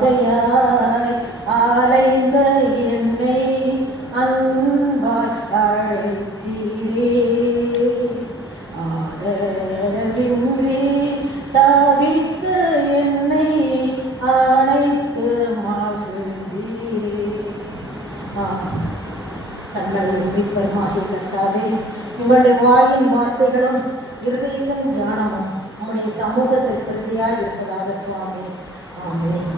பாதையாய் அலைந்த என்னை அன்பாய் அழைத்தீரே. ஆதரவின்றி தவித்த என்னை அழைத்து மகிழ்ந்தீரே. தங்கள் மீட்பருமாகிவிட்டாரே, உங்களுடைய வாயின் வார்த்தைகளும் இருதயத்தின் ஞானமும் உங்களுடைய சமூகத்தில் பிரதியாய் இருக்கிறார் சுவாமி. ஆமென்.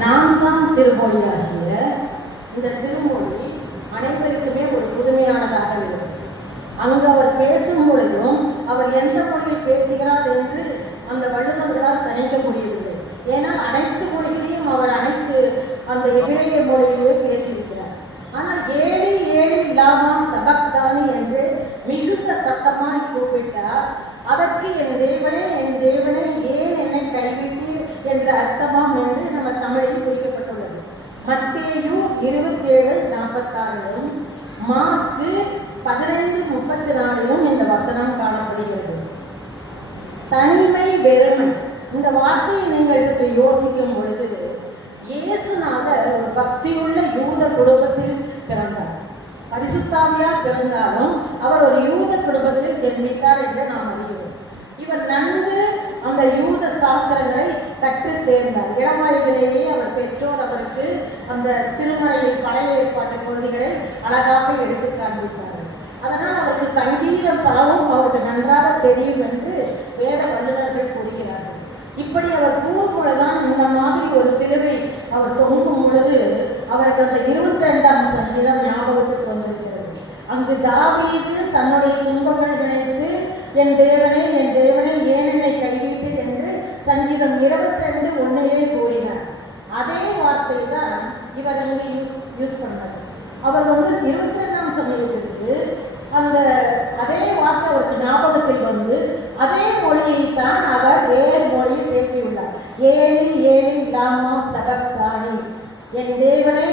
4ஆம் திருமொழியாகிய இந்த திருமொழி அனைவருக்குமே ஒரு புதுமையானதாக இருக்கிறது. அங்கு அவர் பேசும் பொழுதும் அவர் எந்த மொழியில் பேசுகிறார் என்று அந்த வல்லுநர்களால் கணிக்க முடியவில்லை. ஏன்னா அனைத்து மொழிகளையும் அவர் அனைத்து அந்த எபிரேய மொழியிலே பேசியிருக்கிறார். ஆனால் ஏழி ஏழி லாமா சபக்தானி என்று மிகுந்த சத்தமாய் கூப்பிட்டார். அதற்கு என் தேவனே ஏன் என்னை கைவிட்டீர் என்ற அர்த்தமாம் என்று நம்ம தமிழில் குறிக்கப்பட்டுள்ளது. மத்தேயு 27:46 மார்க்கு 15:34 இந்த வசனம் காணப்படுகிறது. தனிமை வெறுமை இந்த வார்த்தையை நீங்கள் யோசிக்கும் பொழுது, இயேசுநாதர் ஒரு பக்தியுள்ள யூத குடும்பத்தில் பிறந்தார். பரிசுத்தாவியால் பிறந்தாலும் அவர் ஒரு யூத குடும்பத்தில் ஜென்மித்தார் என்று நாம் அறிகிறோம். இவர் நன்கு அந்த யூத சாஸ்திரங்களை கற்று தேர்ந்தார். இளம் வயதிலேயே அவர் பெற்றோர் அவருக்கு அந்த திருமறையில் பழைய ஏற்பாட்டு பகுதிகளை அழகாக எடுத்து காண்பித்தார்கள். அதனால் அவருக்கு சங்கீதம் பலவும் அவருக்கு நன்றாக தெரியும் என்று வேத வல்லுநர்கள் கூறுகிறார்கள். இப்படி அவர் கூறும் பொழுதுதான் இந்த மாதிரி ஒரு சிலுவை அவர் தொங்கும் பொழுது அவருக்கு அந்த 22ஆம் சங்கீதம் ஞாபகத்துக்கு வந்திருக்கிறது. அங்கு தாவீது தன்னுடைய துன்பங்களை நினைத்து என் தேவனே ஏன் என்னை கைவிட்டீர் என்று சங்கீதம் 22:1 கூறினார். அதே வார்த்தை தான் இவர் இங்கே யூஸ் பண்ணார். அவர் 22ஆம் சங்கீதத்திற்கு அந்த அதே வார்த்தை அவருக்கு ஞாபகத்தில் வந்து அதே மொழியை தான் அவர் வேறு மொழியில் பேசியுள்ளார். ஏலி ஏலி லாமா சபக்தானி, என் தேவனே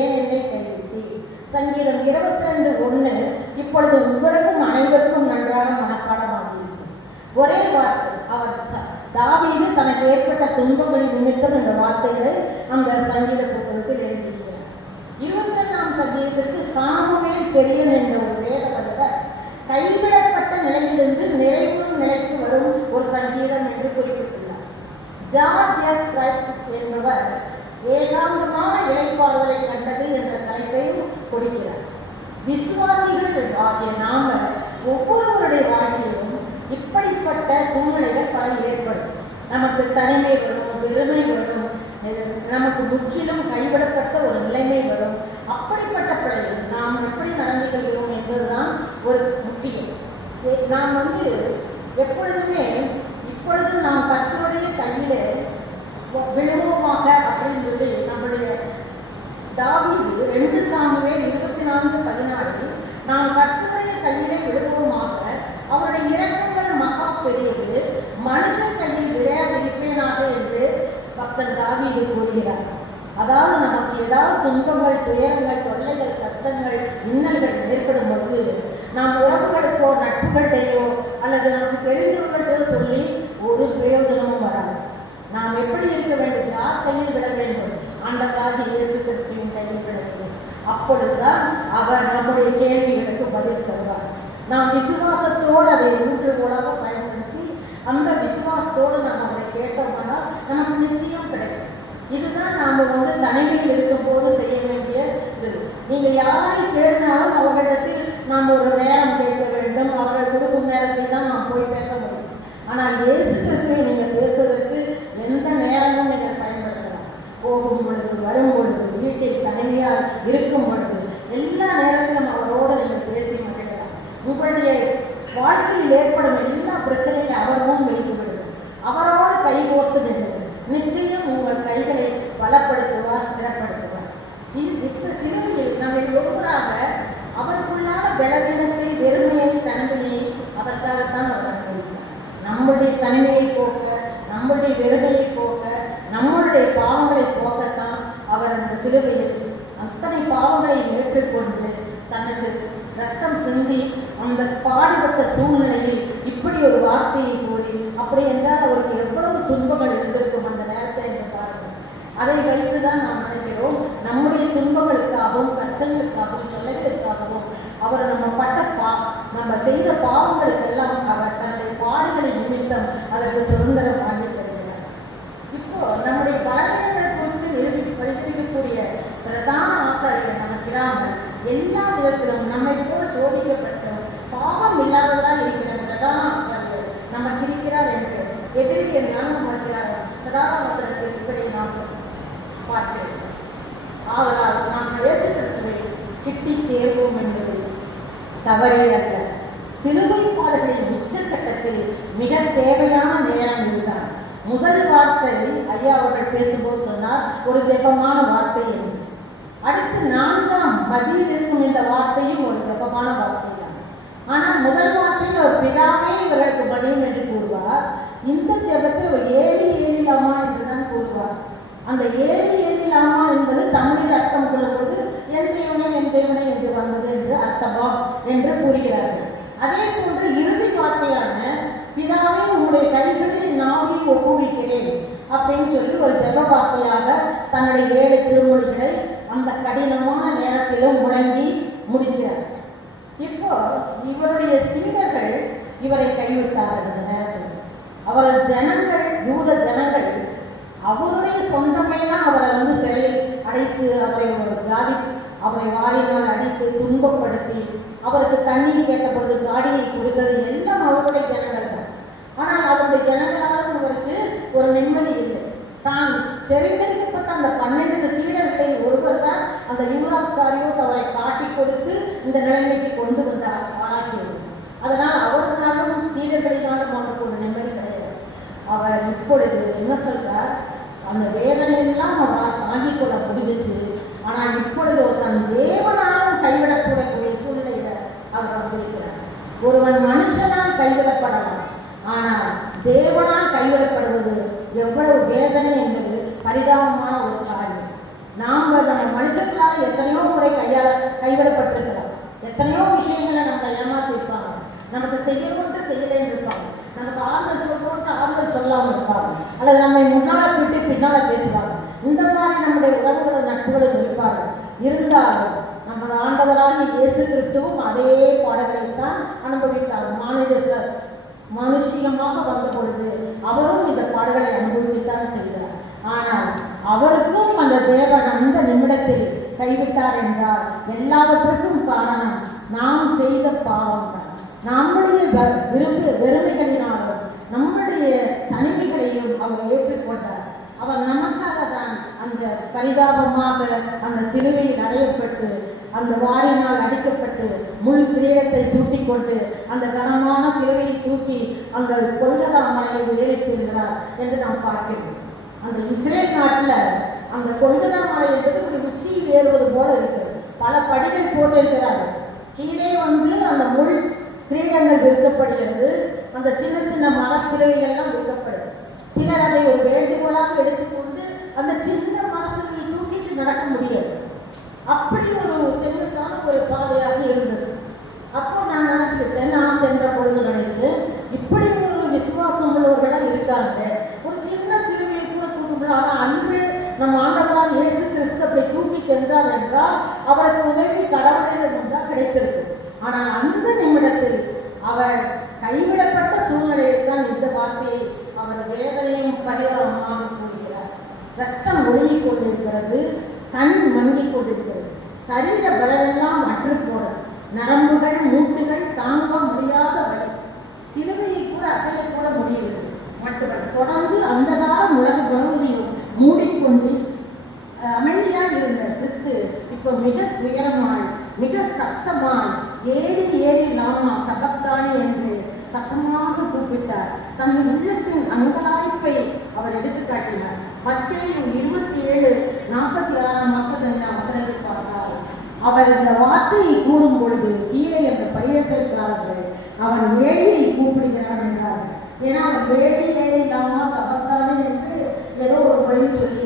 ஏன் என்னை கைவிட்டீர். சங்கீதம் 22:1 இப்பொழுது உங்களுக்கும் அனைவருக்கும் நன்றாக மனப்பாடமாகியிருக்கும். ஒரே வார்த்தை. அவர் தாவீது தனக்கு ஏற்பட்ட துன்பங்களின் நிமித்தம் இந்த வார்த்தைகளை அந்த சங்கீத புத்தகத்தில் எழுதியிருக்கிறார். 22ஆம் சங்கீதத்திற்கு சாமுவேல் தெரியும் என்ற ஒரு வேதவர்கள் கைவிடப்பட்ட நிலையிலிருந்து நிறைவு நிலைக்கு வரும் ஒரு சங்கீதம் என்று குறிப்பிட்டுள்ளார். ஜார்ஜ் எஃப் ரைட் என்பவர் ஏகாந்தமான இளைப்பாறுதலை கண்டது என்ற தலைப்பையும் கொடுக்கிறார். விசுவாசிகள் ஆகிய நாம ஒவ்வொருவருடைய வாழ்க்கையிலும் இப்படிப்பட்ட சூழ்நிலைகள் பல ஏற்படும். நமக்கு தனிமை வரும், வெறுமை வரும், நமக்கு முற்றிலும் கைவிடப்பட்ட ஒரு நிலைமை வரும். அப்படிப்பட்ட பிள்ளைகள் நாம் எப்படி நடந்து கொள்கிறோம் என்பதுதான் ஒரு முக்கியம். நாம் எப்பொழுதுமே இப்பொழுது நாம் கர்த்தருடைய கையிலே விழுவோமாக அப்படின்னு சொல்லி நம்முடைய தாவீது 2 சாமுவேல் 24:14 நாம் கர்த்தருடைய கையிலே விழுவோமாக, அவருடைய இரக்கங்கள் மகா பெரியது, மனுஷன் கையில் விளையாடிருப்பேனாக என்று பக்தன் தாவீது கூறுகிறார். அதாவது நமக்கு ஏதாவது துன்பங்கள், துயரங்கள், தொல்லைகள், கஷ்டங்கள், இன்னல்கள் ஏற்படும் பொழுது நாம் உறவுகளுக்கோ நட்புகள்டையோ அல்லது நமக்கு தெரிந்தவர்கள்ட்டோ சொல்லி ஒரு பிரயோஜனமும் வராது. நாம் எப்படி இருக்க வேண்டும்? யார் கையில் விட வேண்டும்? ஆண்டவராகிய இயேசு கிறிஸ்துவின் கையில் விட வேண்டும். அப்பொழுதுதான் அவர் நம்முடைய கேள்விகளுக்கு பதில் தருவார். நாம் விசுவாசத்தோடு அதை ஊன்றுகோலாக பயன்படுத்தி அந்த விசுவாசத்தோடு நாம் அதை கேட்டோம்னால் நமக்கு நிச்சயம் கிடைக்கும். இதுதான் நாம் தனிமையில் இருக்கும் போது செய்ய வேண்டிய இது. நீங்கள் யாரை தேடினாலும் அவர்களிடத்தில் நாம் ஒரு நேரம் கேட்க வேண்டும். அவர்கள் கொடுக்கும் நேரத்தில் தான் நாம் போய் பேச முடியும். ஆனால் இயேசு கிறிஸ்துவை நீங்கள் பேசுவதற்கு எந்த நேரமும் நீங்கள் பயன்படுத்தலாம். போகும் பொழுது, வரும் பொழுது, வீட்டில் தனிமையாக இருக்கும் பொழுது, எல்லா நேரத்திலும் அவரோடு நீங்கள் பேசி மகிழலாம். உங்களுடைய வாழ்க்கையில் ஏற்படும் எல்லா பிரச்சனையும் அவரும் வைத்துவிடும். அவரோடு கைகோர்த்து நின்று நிச்சயம் உங்கள் கைகளை பலப்படுத்துவார், திடப்படுத்துவார். இந்த சிலுவையில் நம்மை ஒவ்வொருவராக அவருக்குள்ளான பலவீனத்தை, வெறுமையை, தனிமையை அதற்காகத்தான் அவர் அனுபவித்தார். நம்முடைய தனிமையை போக்க, நம்முடைய வெறுமையை போக்க, நம்மளுடைய பாவங்களை போக்கத்தான் அவர் அந்த சிலுவையில் அத்தனை பாவங்களை ஏற்றுக்கொண்டு தனக்கு ரத்தம் சிந்தி அந்த பாடுபட்ட சூழ்நிலையில் இப்படி ஒரு வார்த்தையை கூறி அப்படி என்றால் அவருக்கு எவ்வளவு துன்பங்கள் இருந்திருக்கும் அந்த நேரத்தை என்று பாருங்கள். அதை வைத்து தான் நாம் நினைக்கிறோம் நம்முடைய துன்பங்களுக்காகவும் கஷ்டங்களுக்காகவும் தொல்லைகளுக்காகவும் அவர் நம்ம செய்த பாவங்களுக்கெல்லாம் அவர் தன்னுடைய பாடுகளை நிமித்தம் அதற்கு சுதந்திரம் வாங்கி தருகிறார். இப்போ நம்முடைய பலவீனங்களை குறித்து பரிசீலிக்கக்கூடிய பிரதான ஆசாரியர் நமக்கு இராமல் எல்லா விதத்திலும் நம்மை போல் சோதிக்கப்பட்டும் பாவம் இல்லாதவராக இருக்கிற பிரதான ஆசாரியர் நமக்கு இருக்கிறார் என்று எதிரியை ஞானம் வருகிறார் பிரதான வசனத்தை நாம் பார்க்கிறேன். ஆதலால் நாம் இயேசு கிறிஸ்துவை கிட்டி சேர்வோம் என்பது தவறே அல்ல. சிலுவை பாடுகளின் உச்சக்கட்டத்தில் மிக தேவையான நேரம் இதுதான். முதல் வார்த்தை ஐயா அவர்கள் பேசும்போது சொன்னார், ஒரு ஜெபமான வார்த்தை என்று. அடுத்து 4ஆம் மதியில் இருக்கும் இந்த வார்த்தையும் ஒரு ஜெபமான வார்த்தை தான். ஆனால் முதல் வார்த்தையில் ஒரு பிதாவே இவர்களுக்கு பணியும் என்று கூறுவார். இந்த ஜெபத்தில் ஒரு ஏலி ஏலிலாமா என்றுதான் கூறுவார். அந்த ஏலி ஏலிலாமா என்பது தமிழில் அர்த்தம் கொள்ளும்போது என் தேவனை என்று வந்தது என்று அர்த்தமா என்று கூறுகிறார்கள். அதே போன்று இறுதி வார்த்தையான பிதாவே உங்களுடைய கைகளில் நாவை ஒப்புவிக்கிறேன் அப்படின்னு சொல்லி ஒரு ஜெப வார்த்தையாக தன்னுடைய 7 திருமொழிகளை அந்த கடினமான நேரத்திலும் முழங்கி முடிக்கிறார். இப்போ இவருடைய சீடர்கள் இவரை கைவிட்டார்கள். அந்த நேரத்தில் அவரது ஜனங்கள், யூத ஜனங்கள் அவருடைய சொந்தமே தான் அவரை சிறையில் அடைத்து அவரை வாரினால் அடித்து துன்பப்படுத்தி அவருக்கு தண்ணீர் கேட்டபொழுது காடியை கொடுத்தது எல்லாம் அவருடைய ஜனங்கள் தான். ஆனால் அவருடைய ஜனங்களாலும் அவருக்கு ஒரு நிம்மதி இல்லை. தான் தெரிந்தெடுக்கப்பட்ட அந்த 12 சீடர்களில் ஒருவர் தான் அந்த யூதாஸ்காரியோட் அவரை காட்டி கொடுத்து இந்த நிலைமைக்கு கொண்டு வந்தார், ஆளாக்கியது. அதனால் அவருக்காலும் சீடர்களினாலும் அவருக்கு ஒரு நிம்மதி கிடையாது. அவர் இப்பொழுது என்ன சொல்றார், அந்த வேதனையெல்லாம் அவரால் தாங்கிக் கொள்ள முடிஞ்சிச்சு. ஆனால் இப்பொழுது தன் தேவனாலும் கைவிடக்கூடக்கூடிய சூழ்நிலையில அவர் வந்திருக்கிறார். ஒருவன் மனுஷனால் கைவிடப்படலாம், ஆனால் தேவனால் கைவிடப்படுவது எவ்வளவு வேதனை என்பது பரிதாபமான ஒரு காரியம். நாம் நம்ம மனுஷத்தினால எத்தனையோ முறை கைவிடப்பட்டிருக்கிறோம். எத்தனையோ விஷயங்களை நம்ம ஏமாற்றிருப்பாங்க, நமக்கு செய்யணும்ட்டு செய்யலைன்னு இருப்பாங்க, நமக்கு ஆறுதல் சொல்லணும்ட்டு ஆறுதல் சொல்லாமல் இருப்பாங்க, அல்லது நம்ம முன்னால் விட்டு பின்னால் பேசுவாங்க. இந்த மாதிரி நம்முடைய உறவுகள் நட்புகளும் இருப்பார்கள். இருந்தாலும் நமது ஆண்டவராகிய இயேசு கிறிஸ்துவும் அதே பாடங்களைத்தான் அனுபவித்தார். மனுஷியமாக வந்த பொழுது அவரும் இந்த பாடுகளை அனுபவித்தான் செய்தார். ஆனால் அவருக்கும் அந்த தேவன் அந்த நிமிடத்தில் கைவிட்டார் என்றால் எல்லாவற்றுக்கும் காரணம் நாம் செய்த பாவம் தான். நம்முடைய வெறுமைகளினாலும் நம்முடைய தனிமைகளையும் அவர் ஏற்றுக்கொண்டார். அவர் நமக்காக தான் அந்த பரிதாபமாக அந்த சிலுவையில் அறையப்பட்டு அந்த வாரினால் அடிக்கப்பட்டு முள் கிரீடத்தை சூட்டிக்கொண்டு அந்த கனமான சிலுவையை தூக்கி அந்த கொல்கத்தா மலையில் ஏறி செல்கிறார் என்று நாம் பார்க்கிறோம். அந்த இஸ்ரேல் நாட்டில் அந்த கொல்கத்தா மலை என்பது உச்சியில் ஏறுவது போல இருக்கிறது. பல படிகள் போட்டு இருக்கிறார்கள். கீழே அந்த முள் கிரீடங்கள் விற்கப்படுகிறது. அந்த சின்ன சின்ன மர சிலைகள்லாம் விற்கப்படுது. சிலர் அதை ஒரு வேண்டுகோளாக எடுத்துக்கொண்டு அந்த சின்ன மரசிலையை தூக்கிட்டு நடக்க முடியாது. அப்படி ஒரு செங்குத்தான ஒரு பாதையாக இருந்தது. அப்போ நான் நினைச்சுக்கிட்டேன், நான் சென்ற பொழுது நினைத்து இப்படி ஒரு விசுவாசம் உள்ளவர்களாக இருக்காங்க. ஒரு சின்ன சிலுவையை கூட தூக்க முடியல. ஆனால் அன்று நம் ஆண்டவரால் இயேசு கிறிஸ்து அப்படி தூக்கி சென்றார் என்றால் அவருக்கு உதவி கடவுளிடம் தான் கிடைத்திருக்கு. ஆனால் அந்த நிமிடத்தில் அவர் கைவிடப்பட்ட சூழ்நிலையில் தான் இந்த வார்த்தையை அவர் வேதனையும் பரிதாபமாக கூறுகிறார். ரத்தம் ஒழுங்கிக் கொண்டிருக்கிறது, கண் மங்கிக் கொண்டிருக்கிறது, சரீர பலரெல்லாம் அற்று போனது, நரம்புகள் மூட்டுகள் தாங்க முடியாத வலி, சிலுவையை கூட அசையக்கூட முடியவில்லை. மட்டுமல்ல தொடர்ந்து அந்த காலம் உலக பகுதியும் மூடிக்கொண்டு அமைதியாக இருந்த கிறிஸ்து இப்போ மிக துயரமாய் மிக சத்தமாய் ஏறி நாமா சபத்தானே என்று சத்தமாக கூப்பிட்டார். தன் உள்ளத்தின் அங்கலாய்ப்பை அவர் எடுத்துக்காட்டினார். மத்தேயு 27:46 பார்த்தார். அவர் இந்த வார்த்தையை கூறும் பொழுது கீழே அந்த பரிசேயக்காரர்கள் அவன் ஏழியை கூப்பிடுகிறான் என்றார். ஏன்னா அவன் ஏழி நாமா சபத்தானே என்று ஏதோ ஒரு வழி சொல்லி